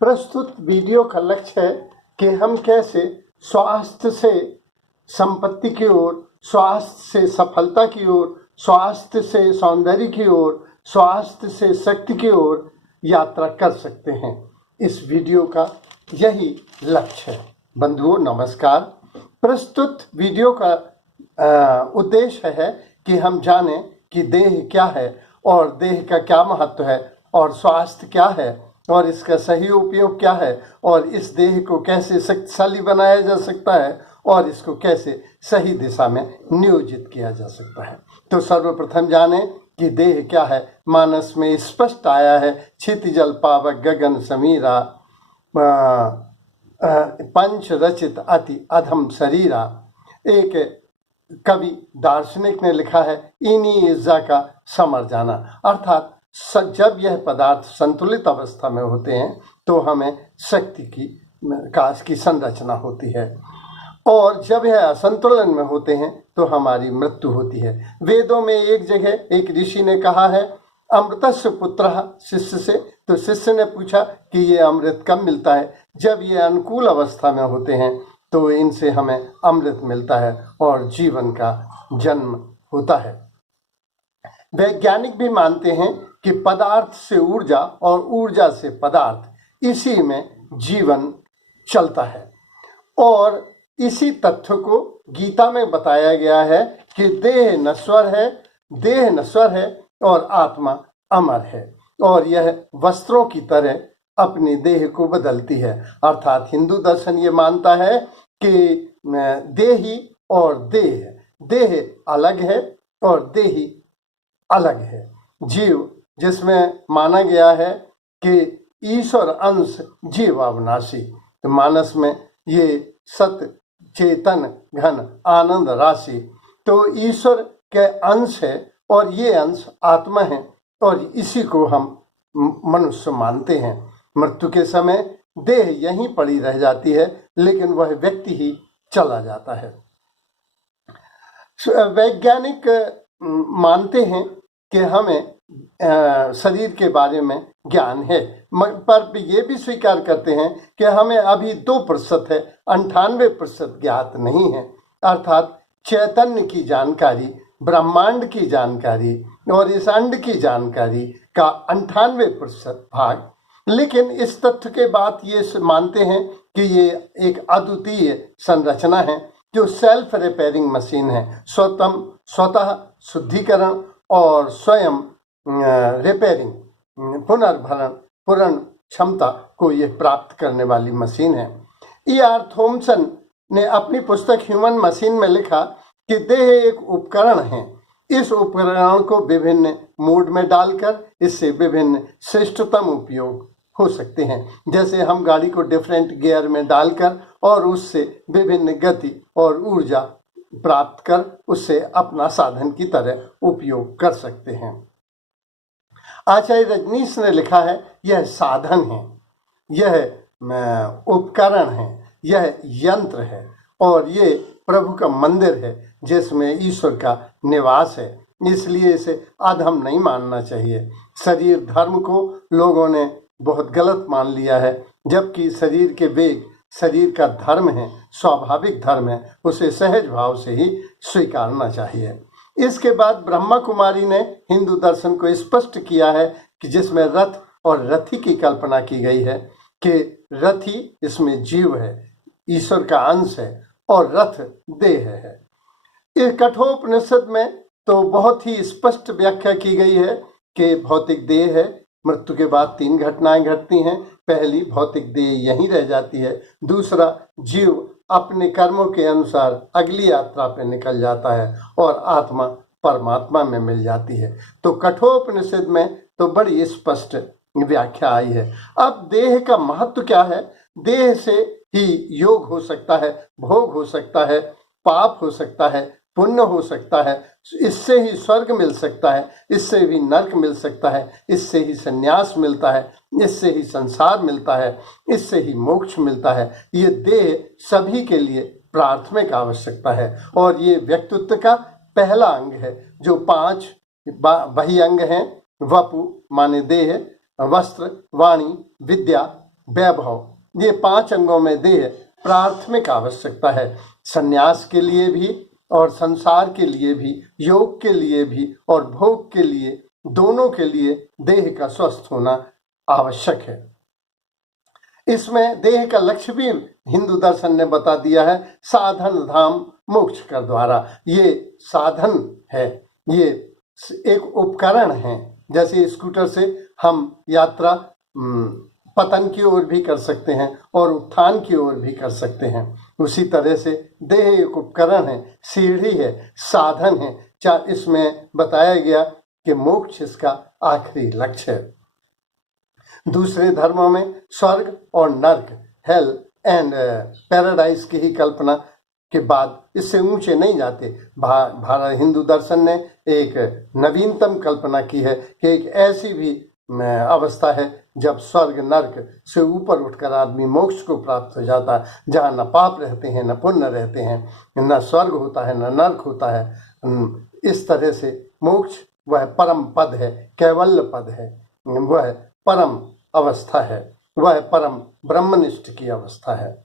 प्रस्तुत वीडियो का लक्ष्य है कि हम कैसे स्वास्थ्य से संपत्ति की ओर, स्वास्थ्य से सफलता की ओर, स्वास्थ्य से सौंदर्य की ओर, स्वास्थ्य से शक्ति की ओर यात्रा कर सकते हैं। इस वीडियो का यही लक्ष्य है। बंधुओं नमस्कार। प्रस्तुत वीडियो का उद्देश्य है कि हम जानें कि देह क्या है और देह का क्या महत्व है और स्वास्थ्य क्या है और इसका सही उपयोग क्या है और इस देह को कैसे शक्तिशाली बनाया जा सकता है और इसको कैसे सही दिशा में नियोजित किया जा सकता है। तो सर्वप्रथम जानें कि देह क्या है। मानस में स्पष्ट आया है, क्षितिजल पावक गगन समीरा, पंच रचित अति अधम शरीरा। एक कवि दार्शनिक ने लिखा है, इनी इज्जा का समर जाना, अर्थात जब यह पदार्थ संतुलित अवस्था में होते हैं तो हमें शक्ति की संरचना होती है और जब यह असंतुलन में होते हैं तो हमारी मृत्यु होती है। वेदों में एक जगह एक ऋषि ने कहा है, अमृतस्य पुत्रः, शिष्य से। तो शिष्य ने पूछा कि ये अमृत कब मिलता है? जब ये अनुकूल अवस्था में होते हैं तो इनसे हमें अमृत मिलता है और जीवन का जन्म होता है। वैज्ञानिक भी मानते हैं कि पदार्थ से ऊर्जा और ऊर्जा से पदार्थ, इसी में जीवन चलता है और इसी तथ्य को गीता में बताया गया है कि देह नश्वर है और आत्मा अमर है और यह वस्त्रों की तरह अपने देह को बदलती है। अर्थात हिंदू दर्शन ये मानता है कि देही और देह अलग है और देही अलग है। जीव, जिसमें माना गया है कि ईश्वर अंश जीव अविनाशी, तो मानस में ये सत्य चेतन घन आनंद राशि, तो ईश्वर के अंश है और ये अंश आत्मा है और इसी को हम मनुष्य मानते हैं। मृत्यु के समय देह यहीं पड़ी रह जाती है लेकिन वह व्यक्ति ही चला जाता है। वैज्ञानिक मानते हैं कि हमें शरीर के बारे में ज्ञान है, पर ये भी स्वीकार करते हैं कि हमें अभी 2% है, 98% ज्ञात नहीं है। अर्थात चैतन्य की जानकारी, ब्रह्मांड की जानकारी और इस अंड की जानकारी का 98% भाग। लेकिन इस तथ्य के बाद ये मानते हैं कि ये एक अद्वितीय संरचना है जो सेल्फ रिपेयरिंग मशीन है, स्वतः शुद्धिकरण और स्वयं रिपेयरिंग पुनर्भरण क्षमता को ये प्राप्त करने वाली मशीन है। E.R. थॉमसन ने अपनी पुस्तक ह्यूमन मशीन में लिखा कि देह एक उपकरण है। इस उपकरण को विभिन्न मोड में डालकर इससे विभिन्न श्रेष्ठतम उपयोग हो सकते हैं। जैसे हम गाड़ी को डिफरेंट गियर में डालकर और उससे विभिन्न गति और ऊर्जा प्राप्त कर उससे अपना साधन की तरह उपयोग कर सकते हैं। आचार्य रजनीश ने लिखा है, यह साधन है, यह उपकरण है, यह यंत्र है और ये प्रभु का मंदिर है जिसमें ईश्वर का निवास है, इसलिए इसे अधम नहीं मानना चाहिए। शरीर धर्म को लोगों ने बहुत गलत मान लिया है, जबकि शरीर के वेग शरीर का धर्म है, स्वाभाविक धर्म है, उसे सहज भाव से ही स्वीकारना चाहिए। इसके बाद ब्रह्मा कुमारी ने हिंदू दर्शन को स्पष्ट किया है कि जिसमें रथ और रथी की कल्पना की गई है कि रथी इसमें जीव है, ईश्वर का अंश है और रथ देह है। इस कठोपनिषद में तो बहुत ही स्पष्ट व्याख्या की गई है कि भौतिक देह है, मृत्यु के बाद 3 घटनाएं घटती हैं। पहली, भौतिक देह यहीं रह जाती है। दूसरा, जीव अपने कर्मों के अनुसार अगली यात्रा पे निकल जाता है और आत्मा परमात्मा में मिल जाती है। तो कठोपनिषद में तो बड़ी स्पष्ट व्याख्या आई है। अब देह का महत्व क्या है? देह से ही योग हो सकता है, भोग हो सकता है, पाप हो सकता है, पुण्य हो सकता है, इससे ही स्वर्ग मिल सकता है, इससे भी नरक मिल सकता है, इससे ही संन्यास मिलता है, इससे ही संसार मिलता है, इससे ही मोक्ष मिलता है। ये देह सभी के लिए प्राथमिक आवश्यकता है और ये व्यक्तित्व का पहला अंग है। जो 5 बही अंग हैं, वपु माने देह, वस्त्र, वाणी, विद्या, वैभव, ये 5 अंगों में देह प्राथमिक आवश्यकता है। संन्यास के लिए भी और संसार के लिए भी, योग के लिए भी और भोग के लिए, दोनों के लिए देह का स्वस्थ होना आवश्यक है। इसमें देह का लक्ष्य भी हिंदू दर्शन ने बता दिया है, साधन धाम मोक्ष का द्वारा। ये साधन है, ये एक उपकरण है। जैसे स्कूटर से हम यात्रा पतन की ओर भी कर सकते हैं और उत्थान की ओर भी कर सकते हैं, उसी तरह से देह एक उपकरण है, सीढ़ी है, साधन है। इसमें बताया गया कि मोक्ष इसका आखिरी लक्ष्य है। दूसरे धर्मों में स्वर्ग और नर्क, हेल एंड पैराडाइज की ही कल्पना के बाद इससे ऊंचे नहीं जाते। भारत हिंदू दर्शन ने एक नवीनतम कल्पना की है कि एक ऐसी भी अवस्था है जब स्वर्ग नर्क से ऊपर उठकर आदमी मोक्ष को प्राप्त हो जाता है, जहाँ न पाप रहते हैं, न पुण्य रहते हैं, न स्वर्ग होता है, न नर्क होता है। इस तरह से मोक्ष वह परम पद है, कैवल्य पद है, वह परम अवस्था है, वह परम ब्रह्मनिष्ठ की अवस्था है।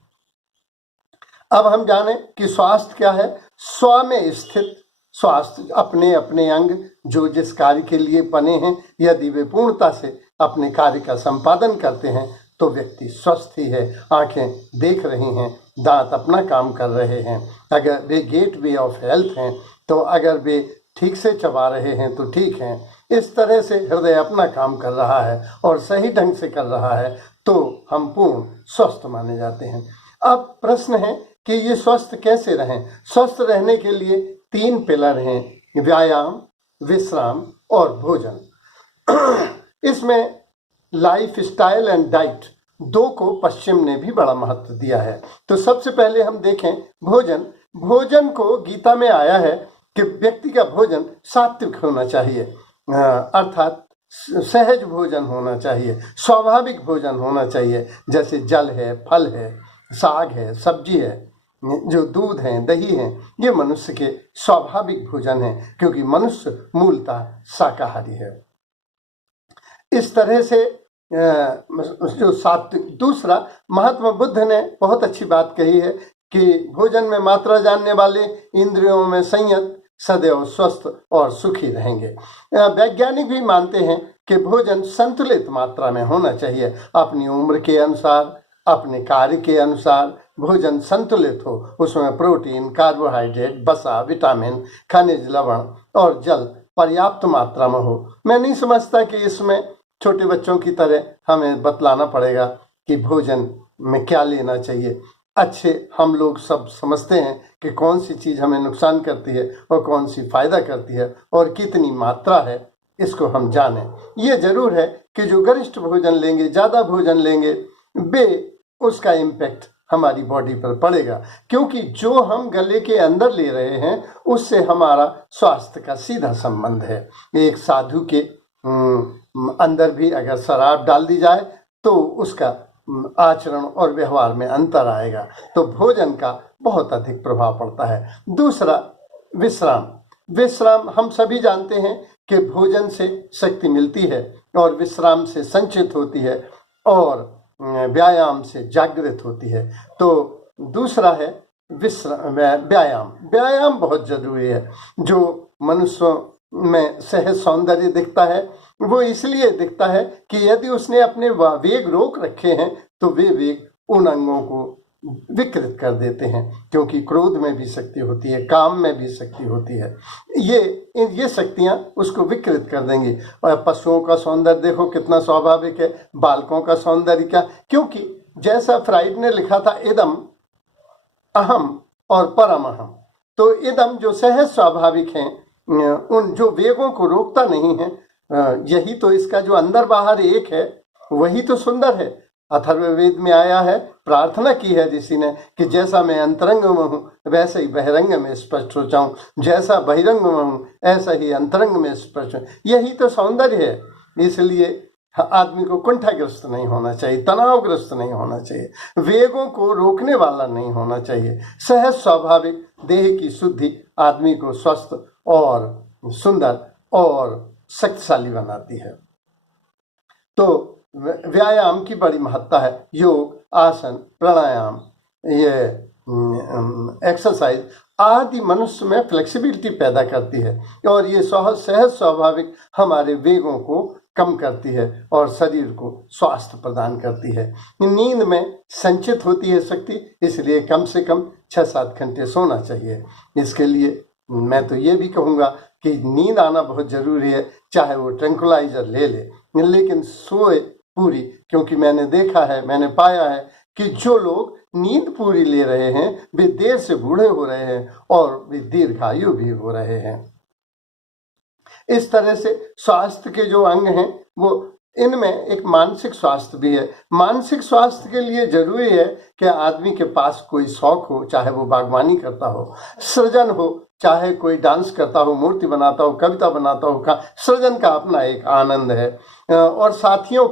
अब हम जाने कि स्वास्थ्य क्या है। स्व में स्थित स्वास्थ्य, अपने अपने अंग जो जिस कार्य के लिए बने हैं, यदि वे पूर्णता से अपने कार्य का संपादन करते हैं तो व्यक्ति स्वस्थ ही है। आंखें देख रही हैं, दांत अपना काम कर रहे हैं, अगर वे गेटवे ऑफ हेल्थ हैं, तो अगर वे ठीक से चबा रहे हैं तो ठीक हैं। इस तरह से हृदय अपना काम कर रहा है और सही ढंग से कर रहा है तो हम पूर्ण स्वस्थ माने जाते हैं। अब प्रश्न है कि ये स्वस्थ कैसे रहें। स्वस्थ रहने के लिए 3 पिलर हैं, व्यायाम, विश्राम और भोजन। इसमें लाइफ स्टाइल एंड डाइट 2 को पश्चिम ने भी बड़ा महत्व दिया है। तो सबसे पहले हम देखें भोजन। भोजन को गीता में आया है कि व्यक्ति का भोजन सात्विक होना चाहिए, अर्थात सहज भोजन होना चाहिए, स्वाभाविक भोजन होना चाहिए। जैसे जल है, फल है, साग है, सब्जी है, जो दूध है, दही है, ये मनुष्य के स्वाभाविक भोजन है, क्योंकि मनुष्य मूलतः शाकाहारी है। इस तरह से जो सात्विक। दूसरा, महात्मा बुद्ध ने बहुत अच्छी बात कही है कि भोजन में मात्रा जानने वाले इंद्रियों में संयत सदैव स्वस्थ और सुखी रहेंगे। वैज्ञानिक भी मानते हैं कि भोजन संतुलित मात्रा में होना चाहिए। अपनी उम्र के अनुसार, अपने कार्य के अनुसार भोजन संतुलित हो, उसमें प्रोटीन, कार्बोहाइड्रेट, वसा, विटामिन, खनिज, लवण और जल पर्याप्त मात्रा में हो। मैं नहीं समझता कि इसमें छोटे बच्चों की तरह हमें बतलाना पड़ेगा कि भोजन में क्या लेना चाहिए। अच्छे हम लोग सब समझते हैं कि कौन सी चीज़ हमें नुकसान करती है और कौन सी फायदा करती है और कितनी मात्रा है, इसको हम जानें। ये जरूर है कि जो गरिष्ठ भोजन लेंगे, ज़्यादा भोजन लेंगे, वे उसका इम्पैक्ट हमारी बॉडी पर पड़ेगा, क्योंकि जो हम गले के अंदर ले रहे हैं उससे हमारा स्वास्थ्य का सीधा संबंध है। एक साधु के अंदर भी अगर शराब डाल दी जाए तो उसका आचरण और व्यवहार में अंतर आएगा। तो भोजन का बहुत अधिक प्रभाव पड़ता है। दूसरा, विश्राम। विश्राम हम सभी जानते हैं कि भोजन से शक्ति मिलती है और विश्राम से संचित होती है और व्यायाम से जागृत होती है। तो दूसरा है व्यायाम। व्यायाम बहुत जरूरी है। जो मनुष्यों में सहज सौंदर्य दिखता है वो इसलिए दिखता है कि यदि उसने अपने वेग रोक रखे हैं तो वे वेग उन अंगों को विकृत कर देते हैं, क्योंकि क्रोध में भी शक्ति होती है, काम में भी शक्ति होती है। ये शक्तियां उसको विकृत कर देंगी। और पशुओं का सौंदर्य देखो कितना स्वाभाविक है, बालकों का सौंदर्य क्या, क्योंकि जैसा फ्राइड ने लिखा था इदम अहम और परम अहम, तो इदम जो सहज स्वाभाविक हैं, उन जो वेगों को रोकता नहीं है, यही तो इसका जो अंदर बाहर एक है वही तो सुंदर है। अथर्ववेद में आया है, प्रार्थना की है ऋषि ने कि जैसा मैं अंतरंग में हूँ वैसे ही बहिरंग में स्पष्ट हो जाऊं, जैसा बहिरंग में हूँ ऐसा ही अंतरंग में स्पष्ट हो। यही तो सौंदर्य है। इसलिए आदमी को कुंठाग्रस्त नहीं होना चाहिए, तनावग्रस्त नहीं होना चाहिए, वेगों को रोकने वाला नहीं होना चाहिए। सहज स्वाभाविक देह की शुद्धि आदमी को स्वस्थ और सुंदर और शक्तिशाली बनाती है। तो व्यायाम की बड़ी महत्ता है। योग, आसन, प्राणायाम, ये एक्सरसाइज आदि मनुष्य में फ्लेक्सिबिलिटी पैदा करती है और ये सहज स्वाभाविक हमारे वेगों को कम करती है और शरीर को स्वास्थ्य प्रदान करती है। नींद में संचित होती है शक्ति, इसलिए कम से कम 6-7 घंटे सोना चाहिए। इसके लिए मैं तो ये भी कहूँगा कि नींद आना बहुत ज़रूरी है, चाहे वो ट्रैंकुलाइजर ले ले, लेकिन सोए पूरी। क्योंकि मैंने देखा है, मैंने पाया है कि जो लोग नींद पूरी ले रहे हैं वे देर से बूढ़े हो रहे हैं और वे दीर्घायु भी हो रहे हैं। इस तरह से स्वास्थ्य के जो अंग हैं वो, इनमें एक मानसिक स्वास्थ्य भी है। मानसिक स्वास्थ्य के लिए जरूरी है कि आदमी के पास कोई शौक हो, चाहे वो बागवानी करता हो, सृजन हो, चाहे कोई डांस करता हो, मूर्ति बनाता हो, कविता बनाता हो। का सृजन का अपना एक आनंद है। और साथियों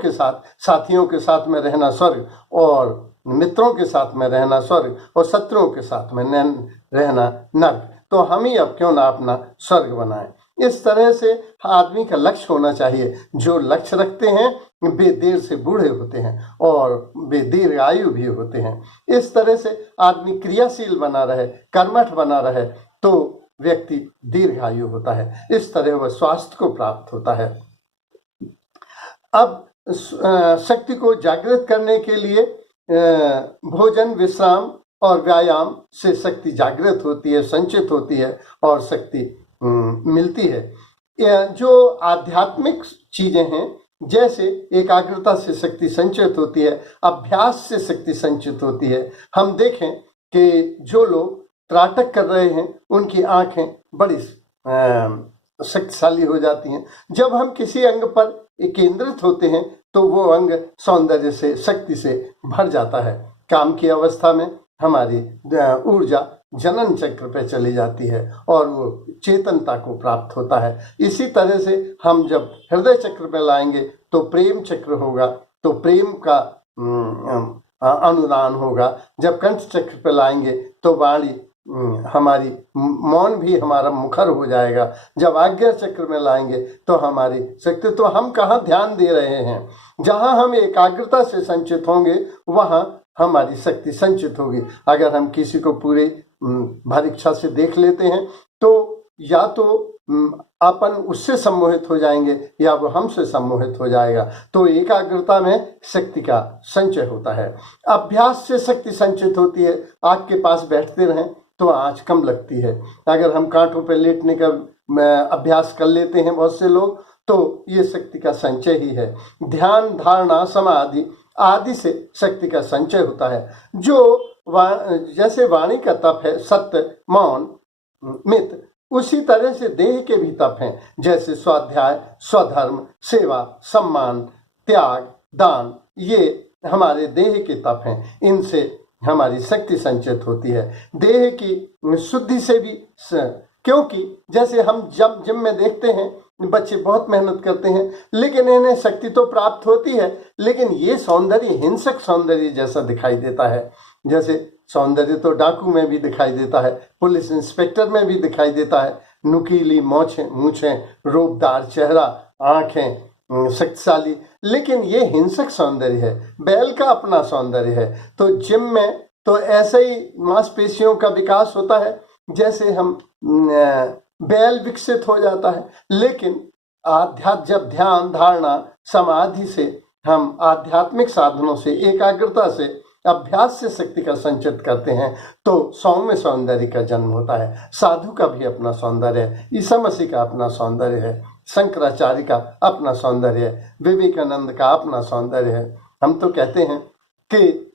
के साथ में रहना स्वर्ग, और मित्रों के साथ में रहना स्वर्ग, और शत्रुओं के साथ में रहना नर्क। तो हम ही अब क्यों ना अपना स्वर्ग बनाएं। इस तरह से आदमी का लक्ष्य होना चाहिए। जो लक्ष्य रखते हैं वे देर से बूढ़े होते हैं और वे दीर्घायु भी होते हैं। इस तरह से आदमी क्रियाशील बना रहे, कर्मठ बना रहे, तो व्यक्ति दीर्घायु होता है। इस तरह वह स्वास्थ्य को प्राप्त होता है। अब शक्ति को जागृत करने के लिए भोजन, विश्राम और व्यायाम से शक्ति जागृत होती है, संचित होती है और शक्ति मिलती है। जो आध्यात्मिक चीजें हैं, जैसे एकाग्रता से शक्ति संचित होती है, अभ्यास से शक्ति संचित होती है। हम देखें कि जो लोग त्राटक कर रहे हैं उनकी आंखें बड़ी शक्तिशाली हो जाती हैं। जब हम किसी अंग पर केंद्रित होते हैं तो वो अंग सौंदर्य से, शक्ति से भर जाता है। काम की अवस्था में हमारी ऊर्जा जनन चक्र पे चली जाती है और वो चेतनता को प्राप्त होता है। इसी तरह से हम जब हृदय चक्र पे लाएंगे तो प्रेम चक्र होगा, तो प्रेम का अनुदान होगा। जब कंठ चक्र पे लाएंगे तो वाणी हमारी, मौन भी हमारा मुखर हो जाएगा। जब आज्ञा चक्र में लाएंगे तो हमारी शक्ति, तो हम कहाँ ध्यान दे रहे हैं। जहाँ हम एकाग्रता से संचित होंगे वहाँ हमारी शक्ति संचित होगी। अगर हम किसी को पूरे भर इच्छा से देख लेते हैं तो या तो अपन उससे सम्मोहित हो जाएंगे या वो हमसे सम्मोहित हो जाएगा। तो एकाग्रता में शक्ति का संचय होता है। अभ्यास से शक्ति संचित होती है। आग के पास बैठते रहें तो आँच कम लगती है। अगर हम कांटों पर लेटने का अभ्यास कर लेते हैं बहुत से लोग, तो ये शक्ति का संचय ही है। ध्यान, धारणा, समाधि आदि से शक्ति का संचय होता है। जो जैसे वाणी का तप है सत्य, मौन, मित, उसी तरह से देह के भी तप हैं, जैसे स्वाध्याय, स्वधर्म, सेवा, सम्मान, त्याग, दान। ये हमारे देह के तप हैं। इनसे हमारी शक्ति संचित होती है। देह की शुद्धि से भी, क्योंकि जैसे हम जब जिम में देखते हैं बच्चे बहुत मेहनत करते हैं लेकिन इन्हें शक्ति तो प्राप्त होती है, लेकिन ये सौंदर्य हिंसक सौंदर्य जैसा दिखाई देता है। जैसे सौंदर्य तो डाकू में भी दिखाई देता है, पुलिस इंस्पेक्टर में भी दिखाई देता है। नुकीली मूछें, रोबदार चेहरा, आंखें शक्तिशाली, लेकिन ये हिंसक सौंदर्य है। बैल का अपना सौंदर्य है। तो जिम में तो ऐसे ही मांसपेशियों का विकास होता है जैसे हम बैल विकसित हो जाता है। लेकिन जब ध्यान, धारणा, समाधि से हम आध्यात्मिक साधनों से, एकाग्रता से, अभ्यास से शक्ति का संचित करते हैं तो सौम्य सौंदर्य का जन्म होता है। साधु का भी अपना सौंदर्य है, ईसा मसीह का अपना सौंदर्य है, शंकराचार्य का अपना सौंदर्य है, विवेकानंद का अपना सौंदर्य है। हम तो कहते हैं कि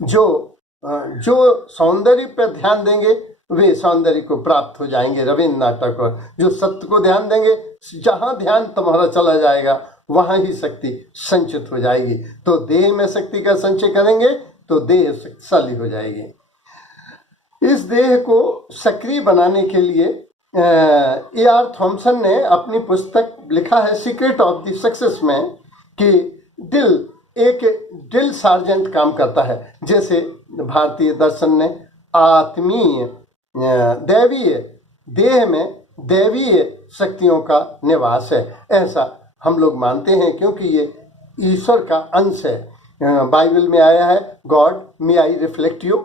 जो सौंदर्य पर ध्यान देंगे वे सौंदर्य को प्राप्त हो जाएंगे। रविन्द्रनाथ टैगोर, जो सत्य को ध्यान देंगे, जहाँ ध्यान तुम्हारा चला जाएगा वहाँ ही शक्ति संचित हो जाएगी। तो देह में शक्ति का संचय करेंगे तो देह शक्तिशाली हो जाएगी। इस देह को सक्रिय बनाने के लिए A.R. थॉमसन ने अपनी पुस्तक लिखा है सीक्रेट ऑफ द सक्सेस में कि एक ड्रिल सार्जेंट काम करता है। जैसे भारतीय दर्शन ने आत्मीय, दैवीय, देह में दैवीय शक्तियों का निवास है, ऐसा हम लोग मानते हैं, क्योंकि ये ईश्वर का अंश है। बाइबल में आया है, God may I reflect you,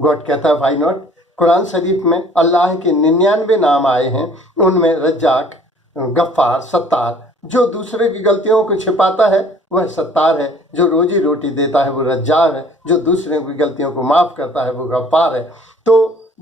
God कहता है व्हाई नॉट। कुरान शरीफ में अल्लाह के 99 नाम आए हैं, उनमें रज्जाक, गफ्फार, सत्तार। जो दूसरे की गलतियों को छिपाता है वह सत्तार है, जो रोजी रोटी देता है वो रज्जाक है, जो दूसरे की गलतियों को माफ करता है वो गफ्फार है। तो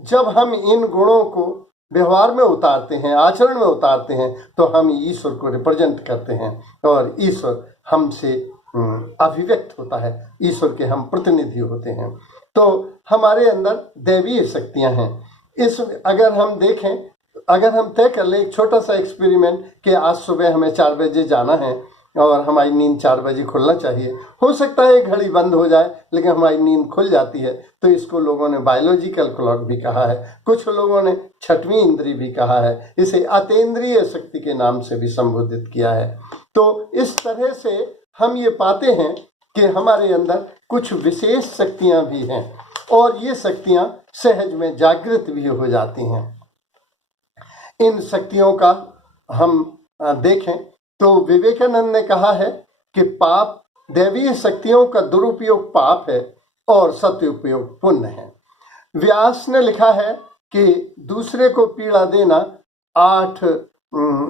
जब हम इन गुणों को व्यवहार में उतारते हैं, आचरण में उतारते हैं, तो हम ईश्वर को रिप्रेजेंट करते हैं और ईश्वर हमसे अभिव्यक्त होता है, ईश्वर के हम प्रतिनिधि होते हैं। तो हमारे अंदर दैवीय शक्तियां हैं। इस अगर हम देखें, अगर हम तय कर लें एक छोटा सा एक्सपेरिमेंट कि आज सुबह हमें 4 बजे जाना है और हमारी नींद 4 बजे खुलना चाहिए। हो सकता है घड़ी बंद हो जाए लेकिन हमारी नींद खुल जाती है, तो इसको लोगों ने बायोलॉजिकल क्लॉक भी कहा है, कुछ लोगों ने छठवीं इंद्री भी कहा है, इसे अतीन्द्रिय शक्ति के नाम से भी संबोधित किया है। तो इस तरह से हम ये पाते हैं कि हमारे अंदर कुछ विशेष शक्तियां भी हैं और ये शक्तियां सहज में जागृत भी हो जाती हैं। इन शक्तियों का हम देखें तो विवेकानंद ने कहा है कि पाप, दैवीय शक्तियों का दुरुपयोग पाप है और सदुपयोग पुण्य है। व्यास ने लिखा है कि दूसरे को पीड़ा देना 8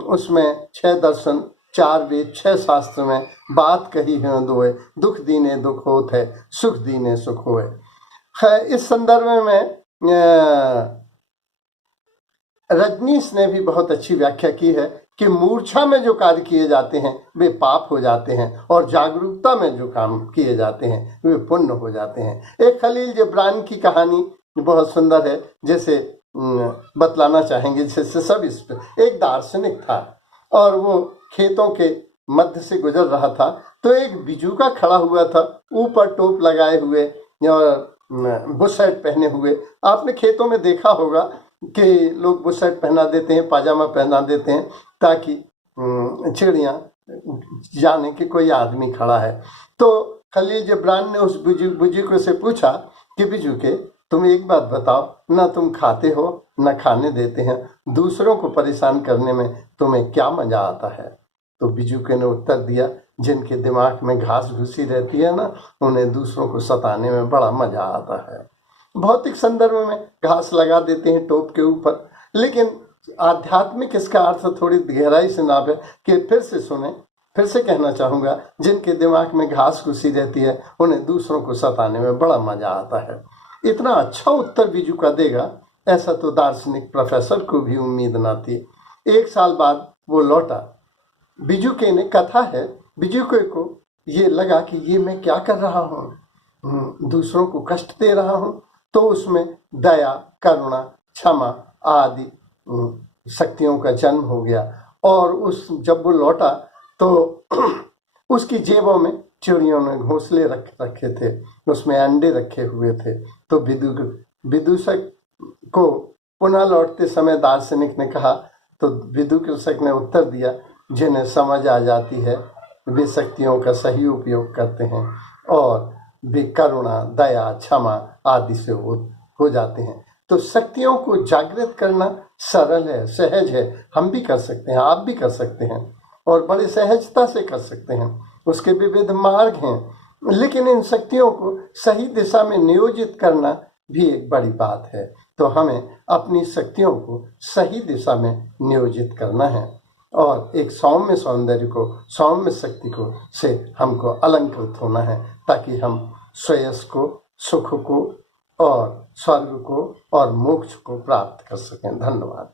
उसमें 6 दर्शन, 4 वेद, 6 शास्त्र में बात कही है दोए, दुख दीने दुख होत है, सुख दीने सुख होए। इस संदर्भ में रजनीश ने भी बहुत अच्छी व्याख्या की है कि मूर्छा में जो कार्य किए जाते हैं वे पाप हो जाते हैं और जागरूकता में जो काम किए जाते हैं वे पुण्य हो जाते हैं। एक खलील जिब्रान की कहानी बहुत सुंदर है, जैसे बतलाना चाहेंगे। जैसे सब इस पर एक दार्शनिक था और वो खेतों के मध्य से गुजर रहा था, तो एक बिजूका खड़ा हुआ था, ऊपर टोप लगाए हुए और बुशर्ट पहने हुए। आपने खेतों में देखा होगा कि लोग बुशर्ट पहना देते हैं, पाजामा पहना देते हैं ताकि चिड़ियाँ जाने कि कोई आदमी खड़ा है। तो खलील जिब्रान ने उस बुजुर्ग से पूछा कि बिजुके, तुम एक बात बताओ, ना तुम खाते हो ना खाने देते हैं, दूसरों को परेशान करने में तुम्हें क्या मजा आता है? तो बिजुके ने उत्तर दिया, जिनके दिमाग में घास घुसी रहती है ना, उन्हें दूसरों को सताने में बड़ा मजा आता है। भौतिक संदर्भ में घास लगा देते हैं टोप के ऊपर, लेकिन आध्यात्मिक इसका अर्थ थोड़ी गहराई से नाप है कि फिर से सुने, फिर से कहना चाहूँगा, जिनके दिमाग में घास घुसी रहती है उन्हें दूसरों को सताने में बड़ा मजा आता है। इतना अच्छा उत्तर बिजू का देगा ऐसा तो दार्शनिक प्रोफेसर को भी उम्मीद ना थी। 1 साल बाद वो लौटा। बिजुके ने कथा है, बिजुके को ये लगा कि ये मैं क्या कर रहा हूँ, दूसरों को कष्ट दे रहा हूँ। तो उसमें दया, करुणा, क्षमा आदि शक्तियों का जन्म हो गया। और जब वो लौटा तो उसकी जेबों में चिड़ियों ने घोंसले रखे थे, उसमें अंडे रखे हुए थे। तो विदूषक को पुनः लौटते समय दार्शनिक ने कहा, तो विदूषक ने उत्तर दिया, जिन्हें समझ आ जाती है वे शक्तियों का सही उपयोग करते हैं और वे करुणा, दया, क्षमा आदि से हो जाते हैं। तो शक्तियों को जागृत करना सरल है, सहज है, हम भी कर सकते हैं, आप भी कर सकते हैं और बड़ी सहजता से कर सकते हैं। उसके विविध मार्ग हैं, लेकिन इन शक्तियों को सही दिशा में नियोजित करना भी एक बड़ी बात है। तो हमें अपनी शक्तियों को सही दिशा में नियोजित करना है और एक सौम्य सौंदर्य को, सौम्य शक्ति को से हमको अलंकृत होना है, ताकि हम श्रेयस को, सुख को और स्वर्ग को और मोक्ष को प्राप्त कर सकें। धन्यवाद।